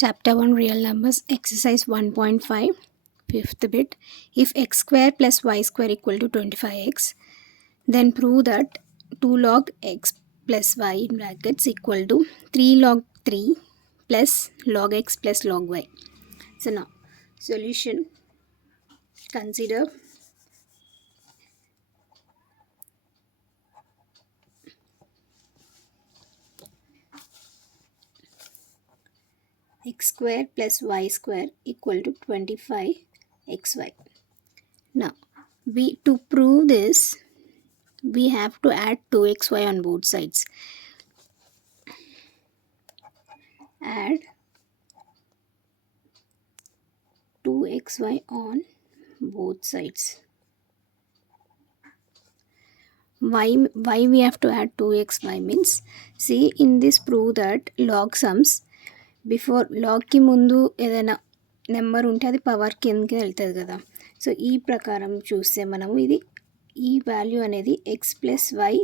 Chapter 1 Real Numbers Exercise 1.5 Fifth bit. If x square plus y square equal to 25x, then prove that 2 log x plus y in brackets equal to 3 log 3 plus log x plus log y. So now solution, consider x square plus y square equal to 25xy. Now to prove this, we have to add 2xy on both sides. Add 2xy on both sides. Why we have to add 2xy means, see in this prove that log sums before లాగ్కి ముందు ఏదైనా number ఉంటే అది power కిందకి వెళ్తుంది కదా. So ఈ ప్రకారం చూస్తే మనము ఈ వాల్యూ అనేది x plus y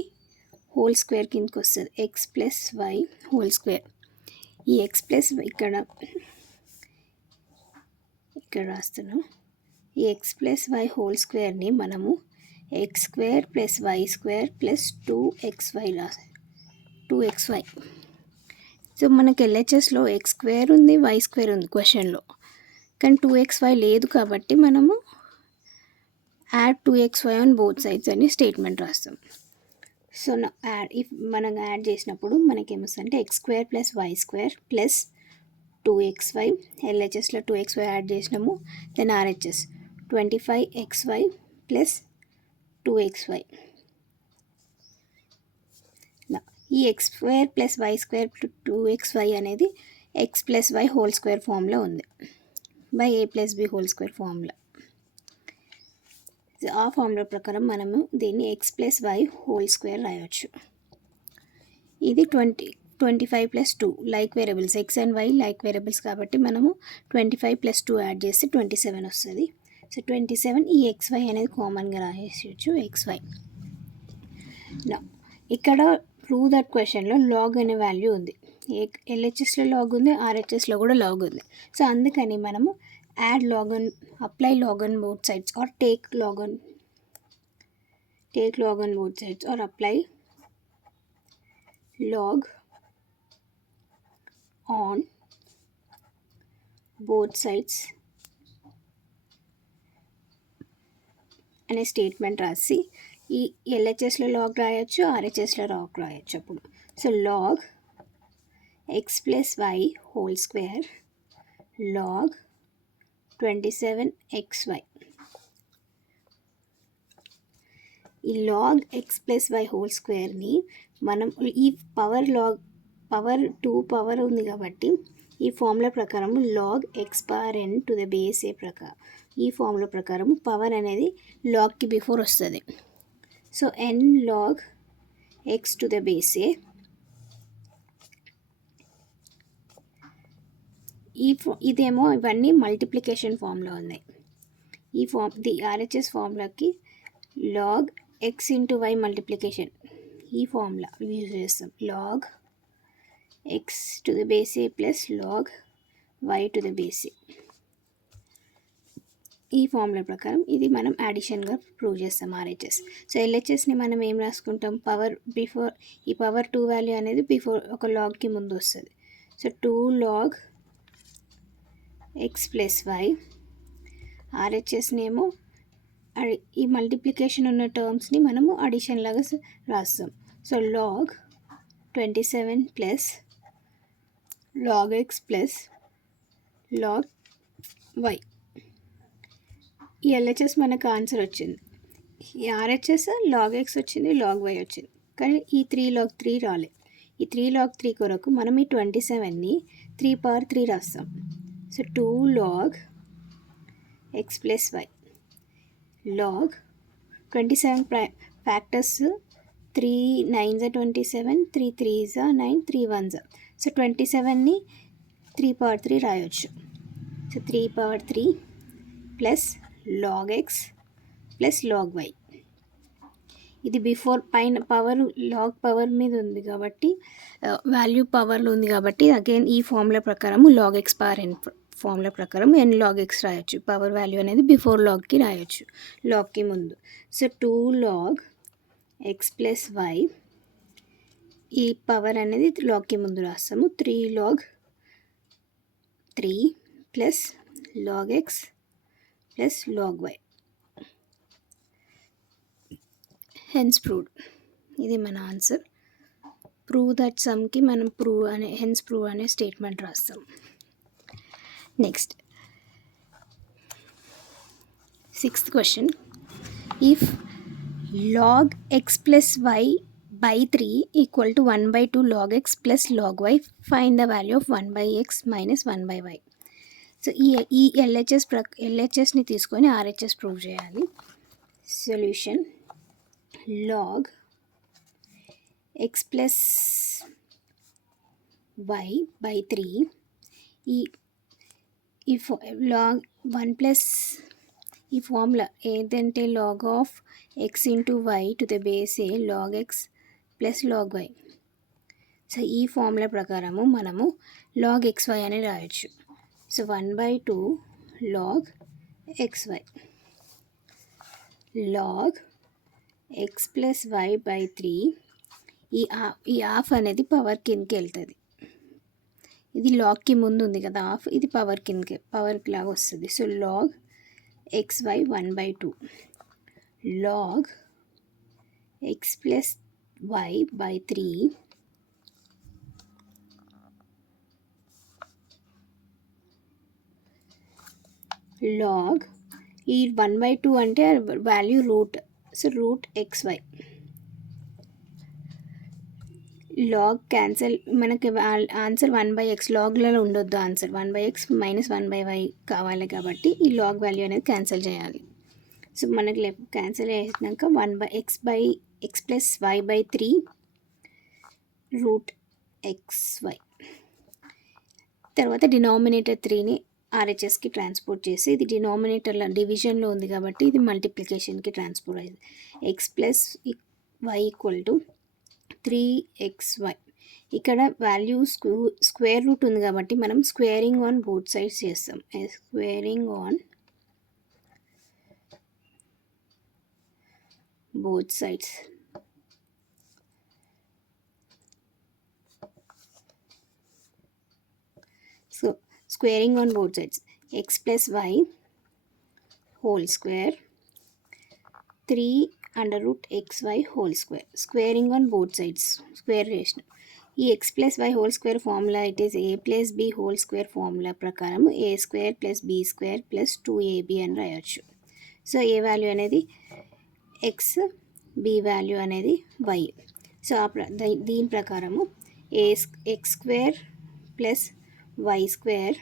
whole square కిందకి వస్తుంది. X plus y whole square. ఈ ఎక్స్ ప్లస్ ఇక్కడ రాస్తున్నాం. ఈ ఎక్స్ ప్లస్ వై హోల్ స్క్వేర్ని మనము x square plus y square plus 2xy 2xy. So మనకి ఎల్హెచ్ఎస్లో ఎక్స్ స్క్వేర్ ఉంది, వై స్క్వేర్ ఉంది క్వశ్చన్లో, కానీ 2xy లేదు కాబట్టి మనము add 2xy on both sides అని స్టేట్మెంట్ రాస్తాం. సో మనం యాడ్ చేసినప్పుడు మనకేమొస్తుందంటే x square plus y square plus 2xy. ఎల్హెచ్ఎస్లో 2xy యాడ్ చేసినాము. Then RHS 25xy plus 2xy. ఈ x square plus y square 2xy అనేది x plus y whole square ఫామ్లో ఉంది, by A plus B whole square ఫామ్లో. ఆ formula ప్రకారం మనము దీన్ని x plus y whole square రాయవచ్చు. ఇది 25 plus 2 like variables, x and y like variables కాబట్టి మనము 25 ప్లస్ 2 యాడ్ చేస్తే 27 వస్తుంది. సో 27 ఈ xy అనేది కామన్గా రాసేయచ్చు xy. ఇక్కడ ప్రూవ్ దట్ క్వశ్చన్లో లాగ్ అనే వాల్యూ ఉంది. ఎల్హెచ్ఎస్లో లాగ్ ఉంది, ఆర్హెచ్ఎస్లో కూడా లాగ్ ఉంది. సో అందుకని మనము add log on, apply log on both sides, or take log on both sides, or apply log on both sides అనే స్టేట్మెంట్ రాసి ఈ ఎల్హెచ్ఎస్లో లాగ్ రాయొచ్చు, ఆర్హెచ్ఎస్లో లాగ్ రాయొచ్చు. అప్పుడు so log x plus y whole square log 27xy. ఈ log x plus y whole స్క్వేర్ని మనం ఈ పవర్ 2 పవర్ ఉంది కాబట్టి ఈ ఫార్ములా ప్రకారం log x power n to the base a ప్రకారం, ఈ ఫార్ములా ప్రకారం పవర్ అనేది లాగ్కి బిఫోర్ వస్తుంది. So n log x to the base a. ఇదేమో ఇవన్నీ మల్టిప్లికేషన్ ఫామ్లో ఉన్నాయి. ది ఆర్హెచ్ఎస్ ఫార్ములాకి log x into y multiplication, ఈ ఫార్ములా యూజ్ చేస్తాం. Log x to the base a plus log y to the base a. ఈ formula ప్రకారం ఇది మనం అడిషన్గా ప్రూవ్ చేస్తాం ఆర్హెచ్ఎస్. సో ఎల్హెచ్ఎస్ని మనం ఏం రాసుకుంటాం, పవర్ బిఫోర్, ఈ పవర్ 2 వాల్యూ అనేది బిఫోర్ ఒక లాగ్కి ముందు వస్తుంది. So 2 log x plus y. ఆర్హెచ్ఎస్ని ఏమో ఈ మల్టిప్లికేషన్ ఉన్న టర్మ్స్ని మనము అడిషన్ లాగా రాస్తాం. సో లాగ్ 27 ప్లస్ log x plus log y. ఈ ఎల్హెచ్ఎస్ మనకు ఆన్సర్ వచ్చింది. ఈ ఆర్హెచ్ఎస్ లాగ్ ఎక్స్ వచ్చింది, లాగ్ వై వచ్చింది, కానీ ఈ 3 log 3 రాలే. ఈ 3 log 3 కొరకు మనం ఈ 27ని 3 పవర్ 3 రాస్తాం. So 2 log x plus y log 27 factors 3 9s 27, 3 3s 9, 3 1s. So 27ని 3 పవర్ 3 రాయొచ్చు. So 3 power 3 plus log x plus log y. ఇది బిఫోర్ పైన పవర్ లాగ్ పవర్ మీద ఉంది కాబట్టి వాల్యూ పవర్లో ఉంది కాబట్టి అగైన్ ఈ ఫార్ములా ప్రకారం log x power n formula ప్రకారం ఎన్ లాగ్ ఎక్స్ రాయొచ్చు. పవర్ వాల్యూ అనేది బిఫోర్ లాగ్కి రాయొచ్చు, లాగ్కి ముందు. So 2 log x plus y, ఈ పవర్ అనేది లాగ్కి ముందు రాస్తాము. 3 log 3 plus log x plus log y. Hence proved. ఇది మన ఆన్సర్. ప్రూవ్ దట్ సమ్కి మనం హెన్స్ ప్రూవ్ అనే స్టేట్మెంట్ రాస్తాం. Next 6th question. If log x plus y by 3 equal to 1/2 log x plus log y, find the value of 1/x minus 1/y. So ఈ ఎల్హెచ్ఎస్ని తీసుకొని RHS prove చేయాలి. Solution log x plus y by 3, ఈ log 1 plus ఈ formula ఏదంటే log of x into y to the base A log x plus log y. So ఈ formula ప్రకారము మనము log xy అని రాయొచ్చు. So 1/2 log xy log x plus y by 3. ఈ half అనేది పవర్ కిందకి వెళ్తుంది. ఇది లాగ్కి ముందు ఉంది కదా హాఫ్, ఇది పవర్ కిందకి పవర్కి లాగా వస్తుంది. So log xy 1/2 log x plus y by 3 log ఈ 1/2 అంటే value root, so root xy. Log cancel, మనకి ఆన్సర్ 1/x లాగ్లలో ఉండొద్దు. ఆన్సర్ 1/x మైనస్ 1/y కావాలి కాబట్టి ఈ లాగ్ వాల్యూ అనేది క్యాన్సిల్ చేయాలి. సో మనకి క్యాన్సిల్ చేసినాక 1/x plus y by 3 root xy. తర్వాత డినామినేటర్ 3ని ఆర్హెచ్ఎస్కి ట్రాన్స్పోర్ట్ చేసి, ఇది డినామినేటర్లో డివిజన్లో ఉంది కాబట్టి ఇది మల్టిప్లికేషన్కి ట్రాన్స్పోర్ట్ అయింది. X plus why equal to 3xy. ఇక్కడ వాల్యూ స్క్వేర్ రూట్ ఉంది కాబట్టి మనం స్క్వేరింగ్ ఆన్ బోత్ సైడ్స్ చేస్తాం. Squaring on both sides. So squaring on both sides x plus y whole square 3 under root xy whole square. Squaring on both sides, square చేసిన ఈ x plus y whole square formula it is a plus B whole square formula ప్రకారం a square plus b square plus 2ab అని రాయొచ్చు. So a value అనేది x, B value అనేది y. So దీని ప్రకారము x square plus y square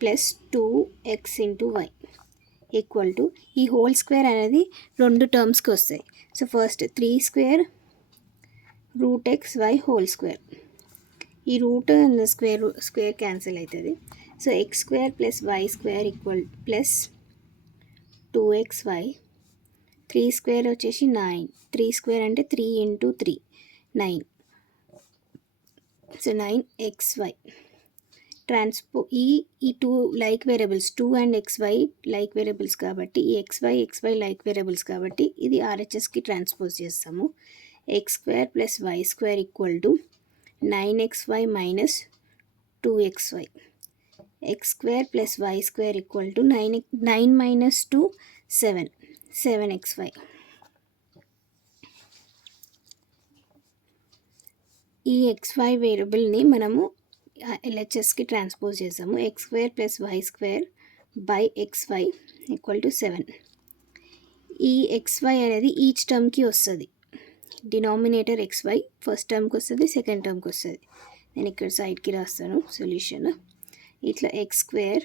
plus 2x into y equal to ఈ whole square అనేది 2 టర్మ్స్కి వస్తాయి. So first 3 square root xy whole square. ఈ రూట్ అండ్ స్క్వేర్ క్యాన్సిల్ అవుతుంది. So x square plus y square equal plus 2xy. 3 square వచ్చేసి 9. 3 square అంటే 3 into 3 9. So 9xy. ఈ 2 like variables 2 and xy like variables కాబట్టి ఈ xy like variables కాబట్టి ఇది ఆర్హెచ్ఎస్కి ట్రాన్స్పోజ్ చేస్తాము. X square plus y square equal to 9xy minus 2xy. X square plus y square equal to 9 minus 2 7xy. ఈ xy వేరియబుల్ని మనము ఎల్హెచ్ఎస్కి ట్రాన్స్పోజ్ చేసాము. X square plus y square by xy equal to 7. ఈ xy అనేది each టర్మ్కి వస్తుంది. Denominator xy first టర్మ్కి వస్తుంది, second టర్మ్కి వస్తుంది. నేను ఇక్కడ సైడ్కి రాస్తాను సొల్యూషన్. ఇట్లా x square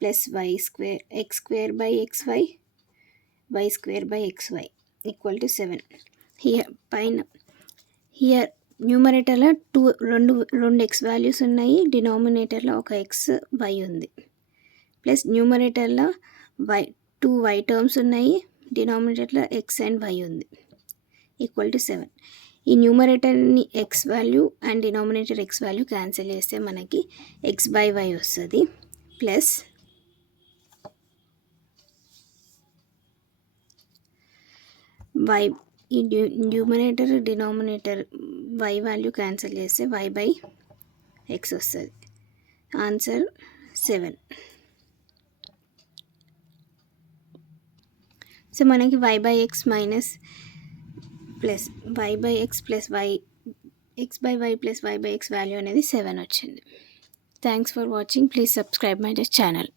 plus y square x square by xy y square by xy equal to 7. Here న్యూమరేటర్లో రెండు ఎక్స్ వాల్యూస్ ఉన్నాయి, డినామినేటర్లో ఒక ఎక్స్ వై ఉంది. ప్లస్ న్యూమరేటర్లో 2 వై టర్మ్స్ ఉన్నాయి, డినామినేటర్లో ఎక్స్ అండ్ వై ఉంది ఈక్వల్ టు 7. ఈ న్యూమరేటర్ని x value and denominator x value cancel చేస్తే మనకి ఎక్స్ బై వై వస్తుంది ప్లస్ వై. ఈ numerator denominator y value cancel చేస్తే వై బై ఎక్స్ వస్తుంది. ఆన్సర్ 7. సో మనకి y by x minus plus y by x plus y x by y plus y by x value అనేది 7 వచ్చింది. Thanks for watching. Please subscribe my channel.